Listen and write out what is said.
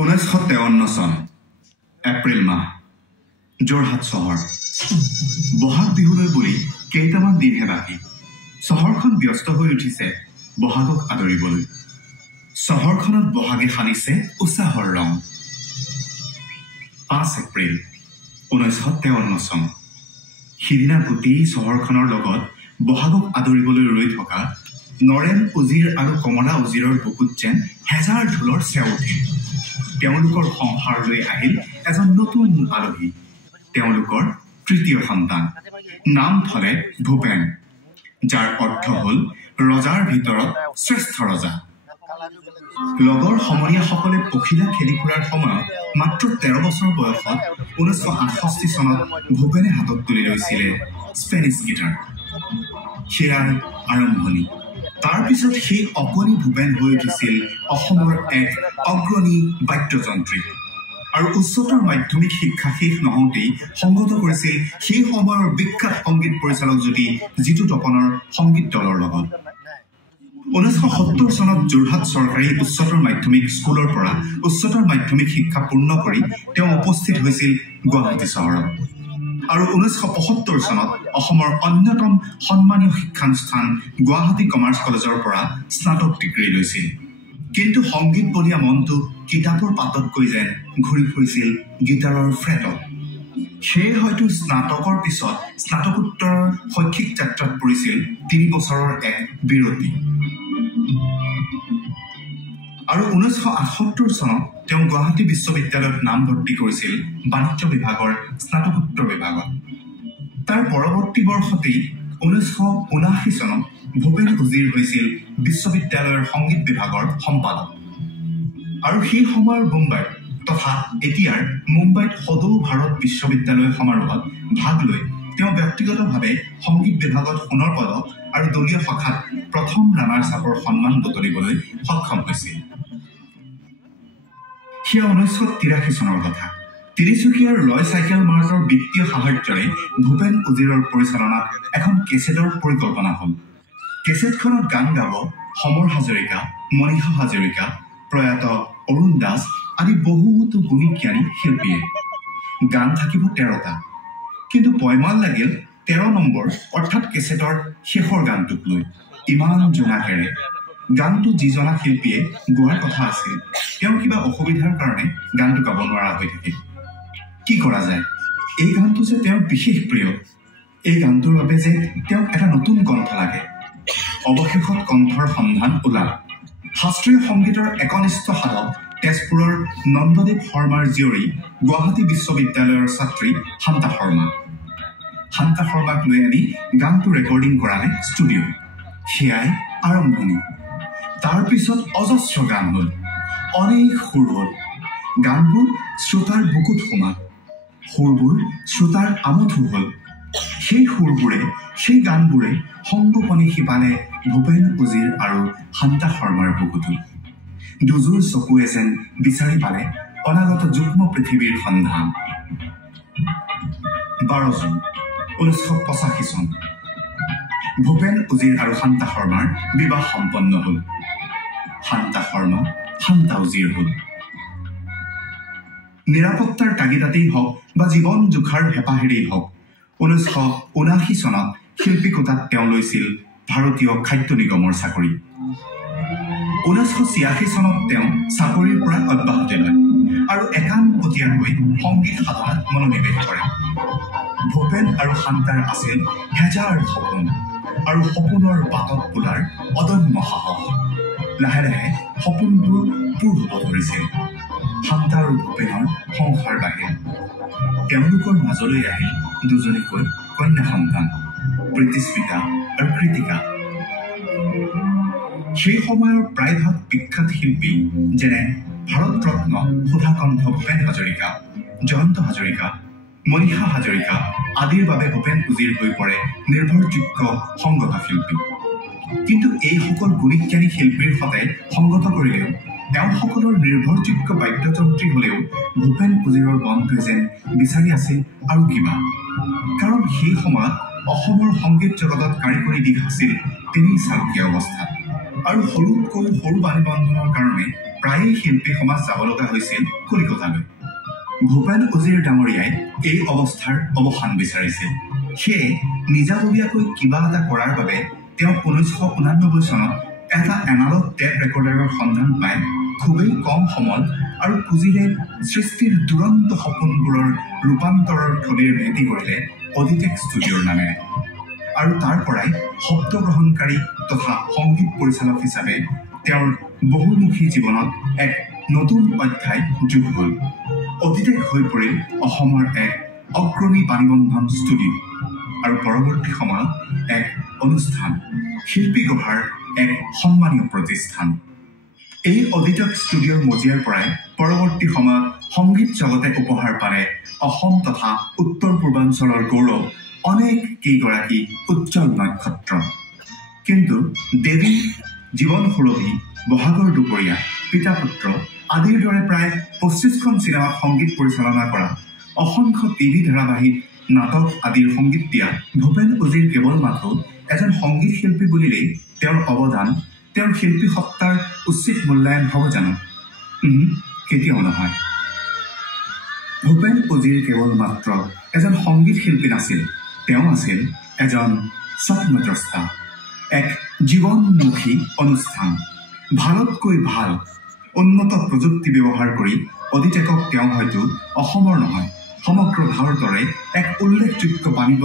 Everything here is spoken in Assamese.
1953 চন এপ্ৰিল মাহ যোৰহাট চহৰ বহাগ বিহুলৈ বুলি কেইটামান দিনহে বাকী চহৰখন ব্যস্ত হৈ উঠিছে বহাগক আদৰিবলৈ চহৰখনত বহাগে সানিছে উৎসাহৰ ৰং 5 এপ্ৰিল 1953 চন সিদিনা গোটেই চহৰখনৰ লগত বহাগক আদৰিবলৈ ৰৈ থকা নৰেন উজিৰ আৰু কমলা উজিৰৰ বুকুত যেন হেজাৰ ঢোলৰ চেও উঠিল তেওঁলোকৰ সংসাৰলৈ আহিল এজন নতুন আলহী তেওঁলোকৰ তৃতীয় সন্তান নাম থলে ভূপেন যাৰ অৰ্থ হ'ল ৰজাৰ ভিতৰত শ্ৰেষ্ঠ ৰজা লগৰ সমনীয়াসকলে পখিলা খেলি ফুৰাৰ সময়ত মাত্ৰ 13 বছৰ বয়সত 1968 চনত ভূপেনে হাতত তুলি লৈছিলে স্পেনিছ গিটাৰ সেয়াৰ আৰম্ভণি তাৰ পিছত সেই অকণি ভূপেন হৈ উঠিছিল অসমৰ এক অগ্ৰণী বাদ্যযন্ত্ৰী আৰু উচ্চতৰ মাধ্যমিক শিক্ষা শেষ নহওঁতেই সংগত কৰিছিল সেই সময়ৰ বিখ্যাত সংগীত পৰিচালক জ্যোতি জিতু তপনৰ সংগীত দলৰ লগত 1970 চনত যোৰহাট চৰকাৰী উচ্চতৰ মাধ্যমিক স্কুলৰ পৰা উচ্চতৰ মাধ্যমিক শিক্ষা পূৰ্ণ কৰি তেওঁ উপস্থিত হৈছিল গুৱাহাটী চহৰত আৰু 1975 চনত অসমৰ অন্যতম সন্মানীয় শিক্ষানুষ্ঠান গুৱাহাটী কমাৰ্চ কলেজৰ পৰা স্নাতক ডিগ্ৰী লৈছিল কিন্তু সংগীত বলীয়া মনটো কিতাপৰ পাততকৈ যেন ঘূৰি ফুৰিছিল গীটাৰৰ ফ্ৰেটত সেয়ে হয়তো স্নাতকৰ পিছত স্নাতকোত্তৰৰ শৈক্ষিক যাত্ৰাত পৰিছিল 3 বছৰৰ এক বিৰতি আৰু 1978 চনত তেওঁ গুৱাহাটী বিশ্ববিদ্যালয়ত নামভৰ্তি কৰিছিল বাণিজ্য বিভাগৰ স্নাতকোত্তৰ বিভাগত তাৰ পৰৱৰ্তী বৰ্ষতেই 1979 চনত ভূপেন উজিৰ হৈছিল বিশ্ববিদ্যালয়ৰ সংগীত বিভাগৰ সম্পাদক আৰু সেই সময়ৰ মুম্বাইত তথা এতিয়াৰ মুম্বাইত সদৌ ভাৰত বিশ্ববিদ্যালয় সমাৰোহত ভাগ লৈ তেওঁ ব্যক্তিগতভাৱে সংগীত বিভাগত সোণৰ পদক আৰু দলীয় শাখাত প্ৰথম ৰাণাৰ চাপৰ সন্মান বুটলিবলৈ সক্ষম হৈছিল সেয়া 1983 চনৰ কথা তিনিচুকীয়াৰ ৰয় চাইকেল মাৰ্টৰ বিত্তীয় সাহায্যৰে ভূপেন উজিৰৰ পৰিচালনাত এখন কেছেটৰ পৰিকল্পনা হ'ল কেছেটখনত গান গাব সমৰ হাজৰিকা মণিষা হাজৰিকা প্ৰয়াত অৰুণ দাস আদি বহুতো গুণী জ্ঞানী শিল্পীয়ে গান থাকিব 13টা কিন্তু পয়মাল লাগিল 13 নম্বৰ অৰ্থাৎ কেছেটৰ শেষৰ গানটোক লৈ ইমান জোনাকেৰে গানটো যিজনা শিল্পীয়ে গোৱাৰ কথা আছিল তেওঁ কিবা অসুবিধাৰ কাৰণে গানটো গাব নোৱাৰা হৈ থাকিল কি কৰা যায় এই গানটো যে তেওঁৰ বিশেষ প্ৰিয় এই গানটোৰ বাবে যে তেওঁক এটা নতুন কণ্ঠ লাগে অৱশেষত কণ্ঠৰ সন্ধান ওলাল শাস্ত্ৰীয় সংগীতৰ একনিষ্ঠ সাধক তেজপুৰৰ নন্দদেৱ শৰ্মাৰ জীয়ৰী গুৱাহাটী বিশ্ববিদ্যালয়ৰ ছাত্ৰী শান্তা শৰ্মাক লৈ আনি গানটো ৰেকৰ্ডিং কৰালে ষ্টুডিঅ সেয়াই আৰম্ভণি তাৰ পিছত অজস্ৰ গান হ'ল অনেক সুৰ হ'ল গানবোৰ শ্ৰোতাৰ বুকুত সোমাল সুৰবোৰ শ্ৰোতাৰ আমোদো হ'ল সেই সুৰবোৰে সেই গানবোৰে সংগোপনে শিপালে ভূপেন উজিৰ আৰু শান্তা শৰ্মাৰ বুকুতো দুজোৰ চকুৱে যেন বিচাৰি পালে অনাগত যুগ্ম পৃথিৱীৰ সন্ধান 12 জুন 1985 চন ভূপেন উজিৰ আৰু শান্তা শৰ্মাৰ বিবাহ সম্পন্ন হ'ল শান্তা শৰ্মা শান্তা উজিৰ হ'ল নিৰাপত্তাৰ তাগিদাতেই হওক বা জীৱন জোখাৰ হেঁপাহেৰেই হওক 1979 চনত শিল্পী কোটাত তেওঁ লৈছিল ভাৰতীয় খাদ্য নিগমৰ চাকৰি 1986 চনত তেওঁ চাকৰিৰ পৰা অব্যাহতি লয় আৰু একান্তপতীয়াকৈ সংগীত সাধনাত মনোনিৱেশ কৰে ভূপেন আৰু শান্তাৰ আছিল হেজাৰ সপোন আৰু সপোনৰ বাটত তোলাৰ অদম্য সাহস লাহে লাহে সপোনবোৰ পূৰ হ'ব ধৰিছিল শান্তা আৰু ভূপেনৰ সংসাৰ বাঢ়িল তেওঁলোকৰ মাজলৈ আহিল দুজনীকৈ কন্যা সন্তান প্ৰীতিস্মিতা আৰু কৃতিকা সেই সময়ৰ প্ৰায়ভাগ বিখ্যাত শিল্পী যেনে ভাৰত ৰত্ন সুধাকণ্ঠ ভূপেন হাজৰিকা জয়ন্ত হাজৰিকা মণিষা হাজৰিকা আদিৰ বাবে ভূপেন উজিৰ হৈ পৰে নিৰ্ভৰযোগ্য সংগত শিল্পী কিন্তু এইসকল গুণীজ্ঞানী শিল্পীৰ সতে সংগত কৰিলেও এওঁসকলৰ নিৰ্ভৰযোগ্য বাদ্যযন্ত্ৰী হলেও ভূপেন উজিৰৰ মনটোৱে যেন বিচাৰি আছিল আৰু কিবা কাৰণ সেই সময়ত অসমৰ সংগীত জগতত কাৰিকৰী দিশ আছিল তিনি চালকীয়া অৱস্থাত আৰু সৰুতকৈ সৰু বাণী বন্ধনৰ কাৰণে প্ৰায়েই শিল্পী সমাজ যাব লগা হৈছিল কলিকতালৈ। ভূপেন উজিৰ ডাঙৰীয়াই এই অৱস্থাৰ অৱসান বিচাৰিছিল। সেয়ে নিজাববীয়াকৈ কিবা এটা কৰাৰ বাবে তেওঁ 1989 চনত এটা এনালগ টেপ ৰেকৰ্ডাৰৰ সন্ধান পাই খুবেই কম সমল আৰু পুঁজিৰে সৃষ্টিৰ দুৰন্ত সপোনবোৰৰ ৰূপান্তৰৰ থলীৰ ভেটি কৰিলে অডিটেক ষ্টুডিঅ'ৰ নামেৰে। আৰু তাৰ পৰাই শব্দগ্ৰহণকাৰী তথা সংগীত পৰিচালক হিচাপে তেওঁৰ বহুমুখী জীৱনত এক নতুন অধ্যায় যোগ হ'ল। অডিটেক হৈ পৰিল অসমৰ এক অগ্ৰণী বাণীবন্ধন ষ্টুডিঅ' আৰু পৰৱৰ্তী সময়ত এক অনুষ্ঠান, শিল্পী গঢ়াৰ এক সন্মানীয় প্ৰতিষ্ঠান। এই অডিটেক ষ্টুডিঅ'ৰ মজিয়াৰ পৰাই পৰৱৰ্তী সময়ত সংগীত জগতে উপহাৰ পালে অসম তথা উত্তৰ পূৰ্বাঞ্চলৰ গৌৰৱ অনেক কেইগৰাকী উজ্জ্বল নক্ষত্ৰ। কিন্তু দেৱী, জীৱন সুৰভি, বহাগৰ দুপৰীয়া, পিতা পুত্ৰ আদিৰ দৰে প্ৰায় 25খন চিনেমাত সংগীত পৰিচালনা কৰা, অসংখ্য টিভি ধাৰাবাহিক, নাটক আদিৰ সংগীত দিয়া ভূপেন উজিৰ কেৱল মাথো এজন সংগীত শিল্পী বুলিলেই তেওঁৰ অৱদান, তেওঁৰ শিল্পী সত্তাৰ উচিত মূল্যায়ন হ'ব জানো? কেতিয়াও নহয়। ভূপেন উজিৰ কেৱল মাত্ৰ এজন সংগীত শিল্পী নাছিল, তেওঁ আছিল এজন স্বপ্নদ্ৰষ্টা, এক জীৱনমুখী অনুষ্ঠান। ভালতকৈ ভাল উন্নত প্ৰযুক্তি ব্যৱহাৰ কৰি অডিটেকক তেওঁ হয়তো অসমৰ নহয় সমগ্ৰ ভাৰতৰে এক উল্লেখযোগ্য বাণী